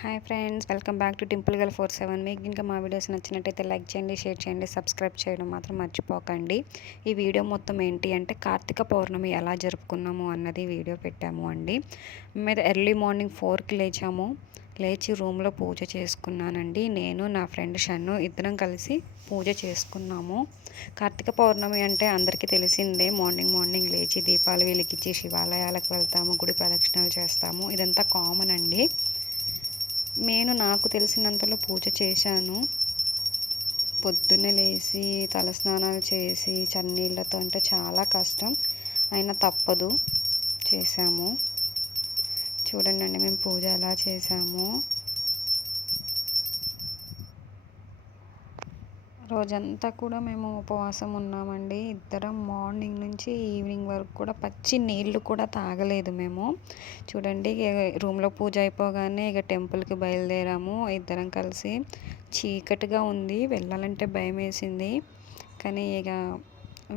Hi friends, welcome back to dimple girl 47. మీకు ఇంకా మా వీడియోస్ నచ్చినట్టయితే లైక్ చేయండి, షేర్ చేయండి, సబ్స్క్రైబ్ చేయడం మాత్రం మర్చిపోకండి. ఈ వీడియో మొత్తం ఏంటి అంటే కార్తీక పౌర్ణమి ఎలా జరుపుకున్నాము అన్నది వీడియో పెట్టాము అండి. మేము ఎర్లీ మార్నింగ్ 4కి లేచి రూమ్లో పూజ చేసుకున్నానండి. నేను నా ఫ్రెండ్ షన్ను ఇద్దరం కలిసి పూజ చేసుకున్నాము. కార్తీక పౌర్ణమి అంటే అందరికీ తెలిసిందే. మార్నింగ్ లేచి దీపాలు వెలిగించి శివాలయాలకు వెళ్తాము, గుడి ప్రదక్షిణలు చేస్తాము. ఇదంతా కామన్ అండి. నాకు తెలిసినంతలో పూజ చేశాను. పొద్దున్నే లేచి తలస్నానాలు చేసి చన్నీళ్ళతో అంటే చాలా కష్టం, అయినా తప్పదు, చేసాము. చూడండి మేము పూజ ఎలా చేసాము. రోజంతా కూడా మేము ఉపవాసం ఉన్నామండి. ఇద్దరం మార్నింగ్ నుంచి ఈవినింగ్ వరకు కూడా పచ్చి నీళ్ళు కూడా తాగలేదు మేము. చూడండి, రూమ్లో పూజ అయిపోగానే ఇక టెంపుల్కి బయలుదేరాము ఇద్దరం కలిసి. చీకటిగా ఉంది, వెళ్ళాలంటే భయం వేసింది, కానీ ఇక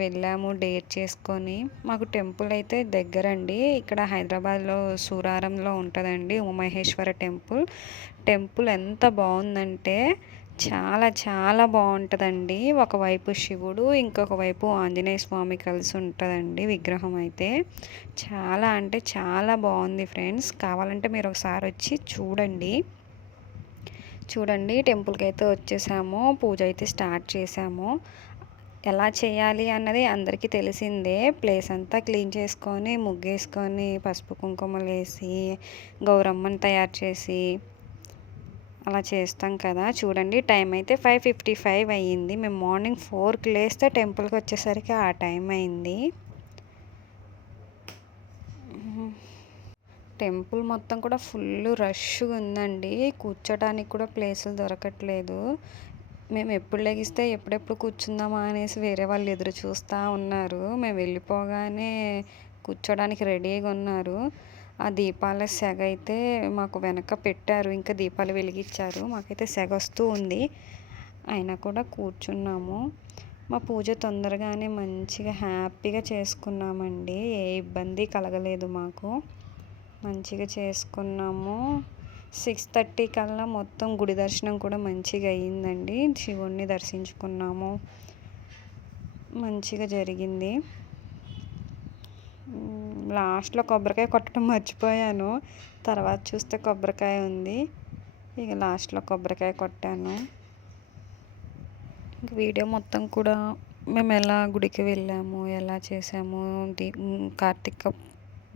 వెళ్ళాము డేర్ చేసుకొని. మాకు టెంపుల్ అయితే దగ్గరండి, ఇక్కడ హైదరాబాద్లో సూరారంలో ఉంటుందండి ఉమామహేశ్వర టెంపుల్ ఎంత బాగుందంటే చాలా చాలా బాగుంటుందండి. ఒకవైపు శివుడు, ఇంకొక వైపు ఆంజనేయ స్వామి కలిసి ఉంటుందండి విగ్రహం అయితే. చాలా అంటే చాలా బాగుంది ఫ్రెండ్స్. కావాలంటే మీరు ఒకసారి వచ్చి చూడండి. టెంపుల్కి అయితే వచ్చేసాము, పూజ అయితే స్టార్ట్ చేసాము. ఎలా చేయాలి అన్నది అందరికీ తెలిసిందే. ప్లేస్ అంతా క్లీన్ చేసుకొని, ముగ్గేసుకొని, పసుపు కుంకుమలు వేసి, గౌరమ్మని తయారు చేసి అలా చేస్తాం కదా. చూడండి, టైం అయితే 5:55 అయ్యింది. మేము మార్నింగ్ 4కి లేస్తే టెంపుల్కి వచ్చేసరికి ఆ టైం అయింది. టెంపుల్ మొత్తం కూడా ఫుల్ రష్గా ఉందండి. కూర్చోడానికి కూడా ప్లేసులు దొరకట్లేదు. మేము ఎప్పుడు లెగిస్తే ఎప్పుడెప్పుడు కూర్చుందామా అనేసి వేరే వాళ్ళు ఎదురు చూస్తూ ఉన్నారు. మేము వెళ్ళిపోగానే కూర్చోడానికి రెడీగా ఉన్నారు. ఆ దీపాల సెగ అయితే మాకు వెనక పెట్టారు, ఇంకా దీపాలు వెలిగించారు. మాకైతే సెగ వస్తూ ఉంది, అయినా కూడా కూర్చున్నాము. మా పూజ తొందరగానే మంచిగా హ్యాపీగా చేసుకున్నామండి. ఏ ఇబ్బంది కలగలేదు మాకు. మంచిగా చేసుకున్నాము. 6:30 కల్లా మొత్తం గుడి దర్శనం కూడా మంచిగా అయ్యిందండి. శివుణ్ణి దర్శించుకున్నాము, మంచిగా జరిగింది. లాస్ట్లో కొబ్బరికాయ కొట్టడం మర్చిపోయాను, తర్వాత చూస్తే కొబ్బరికాయ ఉంది, ఇక లాస్ట్లో కొబ్బరికాయ కొట్టాను. వీడియో మొత్తం కూడా మేము ఎలా గుడికి వెళ్ళాము, ఎలా చేసాము, కార్తీక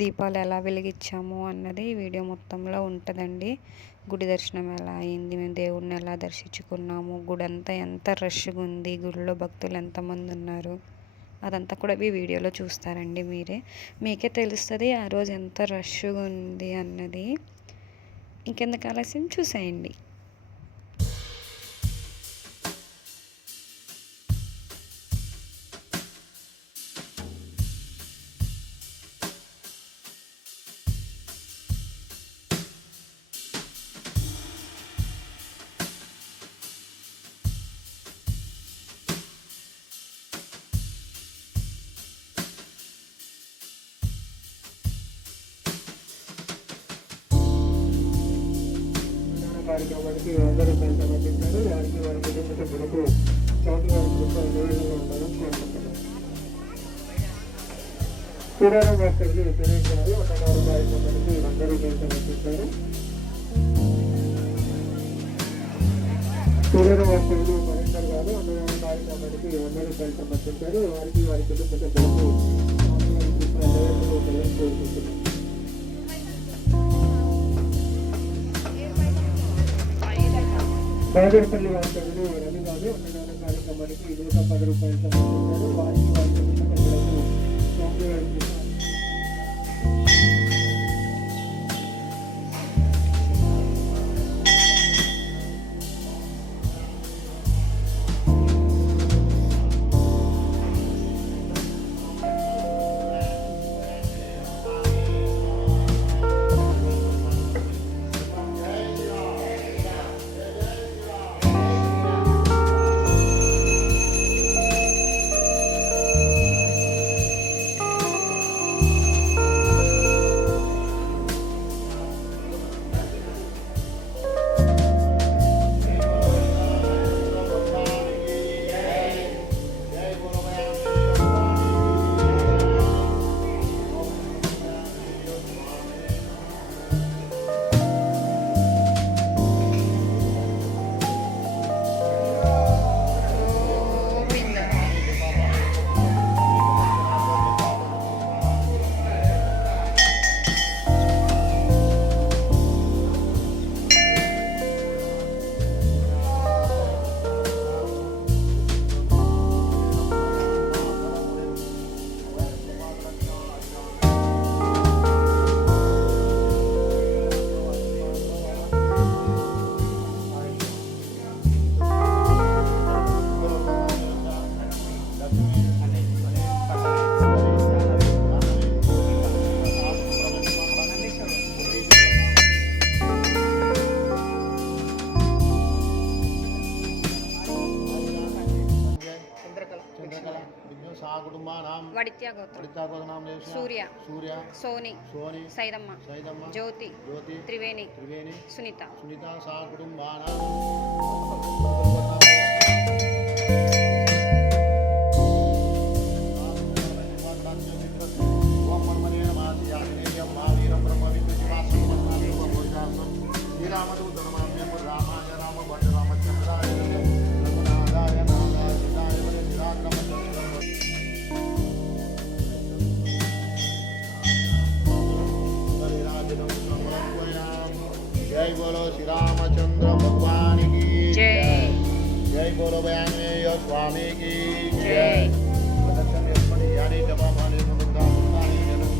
దీపాలు ఎలా వెలిగించాము అన్నది వీడియో మొత్తంలో ఉంటుందండి. గుడి దర్శనం ఎలా అయింది, మేము దేవుడిని ఎలా దర్శించుకున్నాము, గుడి అంతా ఎంత రష్గా ఉంది, గుడిలో భక్తులు ఎంతమంది ఉన్నారు, అదంతా కూడా ఈ వీడియోలో చూస్తారండి. మీకే తెలుస్తుంది ఆ రోజు ఎంత రష్గా ఉంది అన్నది. ఇంకెందుకు ఆలస్యం, చూసేయండి. కార్యక్రమానికి అందరూ సంతరించారు. వారికి వారి కుటుంబ సభ్యులకు స్వామివారి నివేదనగా ఉండాలని కోరుకుంటున్నారు. సూరారం వాస్తవులు తెలియజేయాలి. 104 కార్యక్రమానికి అందరూ సంతరించారు. సూరారం వాస్తవులు మహేందర్ గారు 104 కార్యక్రమానికి అందరూ సంతరించారు. వారికి వారి కుటుంబ సభ్యులకు స్వామివారి నివేదనగా ఉండాలని కోరుకుంటున్నారు. బాగేపల్లి వాస్తవులు రవి గారు 104 కార్యక్రమానికి 110 రూపాయలు సమర్పించారు. వారికి వారి కుటుంబ సభ్యులకు స్వామివారికి కుటుంబానాం వడిత్య గోత్రం వడితాగోదనాం సూర్య సూర్య సోని సోని సైదమ్మ సైదమ్మ జ్యోతి జ్యోతి త్రివేణి త్రివేణి సునీత సునీత సా కుటుంబానాం जय बोलो श्री रामचंद्र भगवान की जय। जय बोलो बयानेय स्वामी की जय। दर्शन यस्मनि यानी जपा माने मुद्दा मुक्तानि जनं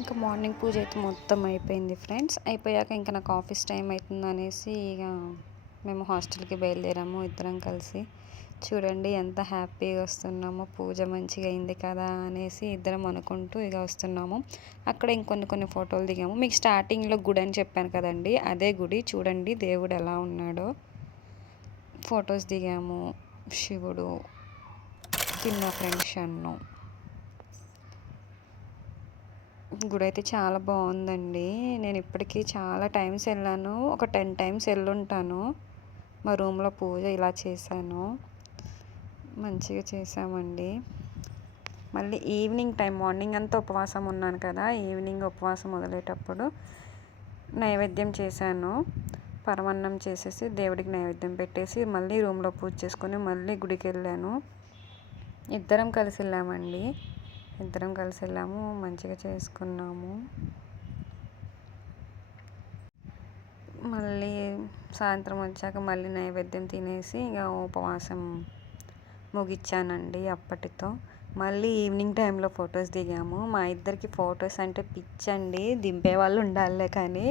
ఇంకా మార్నింగ్ పూజ అయితే మొత్తం అయిపోయింది ఫ్రెండ్స్. అయిపోయాక ఇంకా నాకు ఆఫీస్ టైం అవుతుంది అనేసి ఇక మేము హాస్టల్కి బయలుదేరాము ఇద్దరం కలిసి. చూడండి ఎంత హ్యాపీగా వస్తున్నామో, పూజ మంచిగా అయింది కదా అనేసి ఇద్దరం అనుకుంటూ ఇక వస్తున్నాము. అక్కడ ఇంకొన్ని ఫోటోలు దిగాము. మీకు స్టార్టింగ్లో గుడి అని చెప్పాను కదండి, అదే గుడి. చూడండి దేవుడు ఎలా ఉన్నాడో. ఫొటోస్ దిగాము. శివుడు కింద ఫ్రెండ్స్ అన్ను. గుడి అయితే చాలా బాగుందండి. నేను ఇప్పటికీ చాలా టైమ్స్ వెళ్ళాను, ఒక 10 టైమ్స్ వెళ్ళుంటాను. మా రూమ్లో పూజ ఇలా చేశాను, మంచిగా చేసామండి. మళ్ళీ ఈవినింగ్ టైం, మార్నింగ్ అంతా ఉపవాసం ఉన్నాను కదా, ఈవినింగ్ ఉపవాసం వదిలేటప్పుడు నైవేద్యం చేశాను. పరమాన్నం చేసేసి దేవుడికి నైవేద్యం పెట్టేసి మళ్ళీ రూమ్లో పూజ చేసుకొని మళ్ళీ గుడికి వెళ్ళాను. ఇద్దరం కలిసి వెళ్ళామండి. ఇద్దరం కలిసి వెళ్ళాము, మంచిగా చేసుకున్నాము. మళ్ళీ సాయంత్రం వచ్చాక మళ్ళీ నైవేద్యం తినేసి ఇక ఉపవాసం ముగిచ్చానండి అప్పటితో. మళ్ళీ ఈవినింగ్ టైంలో ఫొటోస్ దిగాము. మా ఇద్దరికి ఫొటోస్ అంటే పిచ్చండి. దింపే వాళ్ళు ఉండాలే కానీ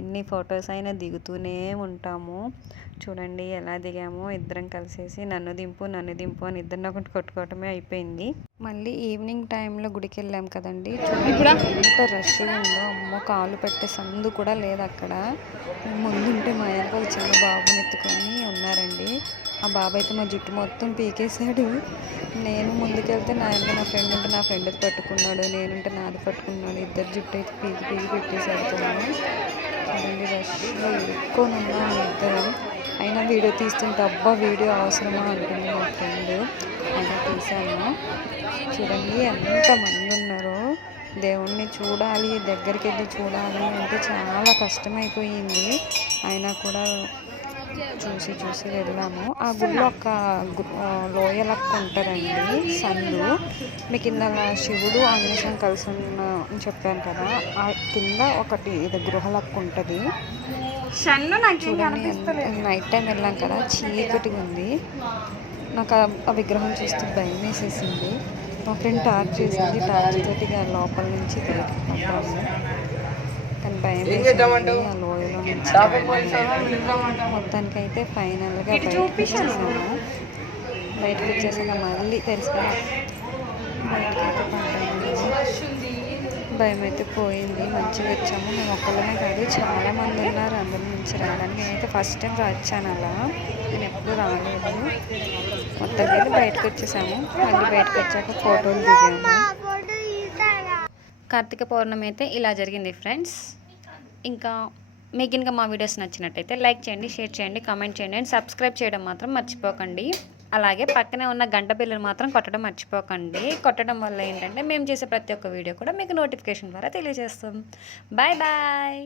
ఎన్ని ఫొటోస్ అయినా దిగుతూనే ఉంటాము. చూడండి ఎలా దిగాము ఇద్దరం కలిసేసి. నన్ను దింపు అని ఇద్దరిని ఒకటి కొట్టుకోవటమే అయిపోయింది. మళ్ళీ ఈవినింగ్ టైంలో గుడికి వెళ్ళాం కదండి, చూడండి ఎంత రష్గా ఉందో. అమ్మో, కాలు పెట్టే సందు కూడా లేదు అక్కడ. ముందుంటే మా ఆయనకు ఒక చిన్న బాబుని ఎత్తుకొని ఉన్నారండి. ఆ బాబు అయితే మా జుట్టు మొత్తం పీకేశాడు. నేను ముందుకెళ్తే నా ఫ్రెండ్ ఉంటే నా ఫ్రెండ్కి పట్టుకున్నాడు, నేనుంటే నాది పట్టుకున్నాడు. ఇద్దరు జుట్టు అయితే పీకి పెట్టేశాడు. చూడండి రష్లో ఎక్కువ ఉన్నాము ఇద్దరం. అయినా వీడియో తీస్తుంటే అబ్బా వీడియో అవసరమా అంటుంది మా ఫ్రెండ్. అయినా తీసాను. చూడండి ఎంతమంది ఉన్నారో. దేవుణ్ణి చూడాలి, దగ్గరికి వెళ్ళి చూడాలి అంటే చాలా కష్టమైపోయింది. అయినా కూడా చూసి వెళ్ళాము. ఆ గుడిలో ఒక లోయ లెక్క ఉంటుందండి, సందు. మీ కింద శివుడు ఆంజనేయం కలిసి ఉన్న అని చెప్పాను కదా, ఆ కింద ఒకటి ఇది గృహ లెక్క ఉంటుంది. చూడండి నైట్ టైం వెళ్ళాం కదా, చీకటిగా ఉంది. నాకు ఆ విగ్రహం చూస్తే భయం వేసేసింది. మా ఫ్రెండ్ టార్చ్ చేసింది, టార్చ్ తోటి లోపల నుంచి బయటకు పడ్డాము. కానీ భయం వేసింది ఆ లోయలో నుంచి. మొత్తానికైతే ఫైనల్గా బయటకు వచ్చేసాక మళ్ళీ తెలుసుగా బయటకైతే పడ్డాము. భయం అయితే పోయింది, మంచిగా వచ్చాము. మేము ఒక్కళ్ళమే కాదు, చాలామంది ఉన్నారు. అందరి నుంచి రావడానికి నేనైతే ఫస్ట్ టైం వచ్చాను అలా, నేను ఎప్పుడు రాలేదు. మొత్తానికి అయితే బయటకు వచ్చేసాము. మళ్ళీ బయటకు వచ్చాక ఫోటోలు దిగాము. కార్తీక పౌర్ణమి అయితే ఇలా జరిగింది ఫ్రెండ్స్. ఇంకా మీకు ఇంకా మా వీడియోస్ నచ్చినట్టయితే లైక్ చేయండి, షేర్ చేయండి, కామెంట్ చేయండి అండ్ సబ్స్క్రైబ్ చేయడం మాత్రం మర్చిపోకండి. అలాగే పక్కనే ఉన్న గంట బిల్లును మాత్రం కొట్టడం మర్చిపోకండి. కొట్టడం వల్ల ఏంటంటే మేము చేసే ప్రతి ఒక్క వీడియో కూడా మీకు నోటిఫికేషన్ ద్వారా తెలియజేస్తాం. Bye bye.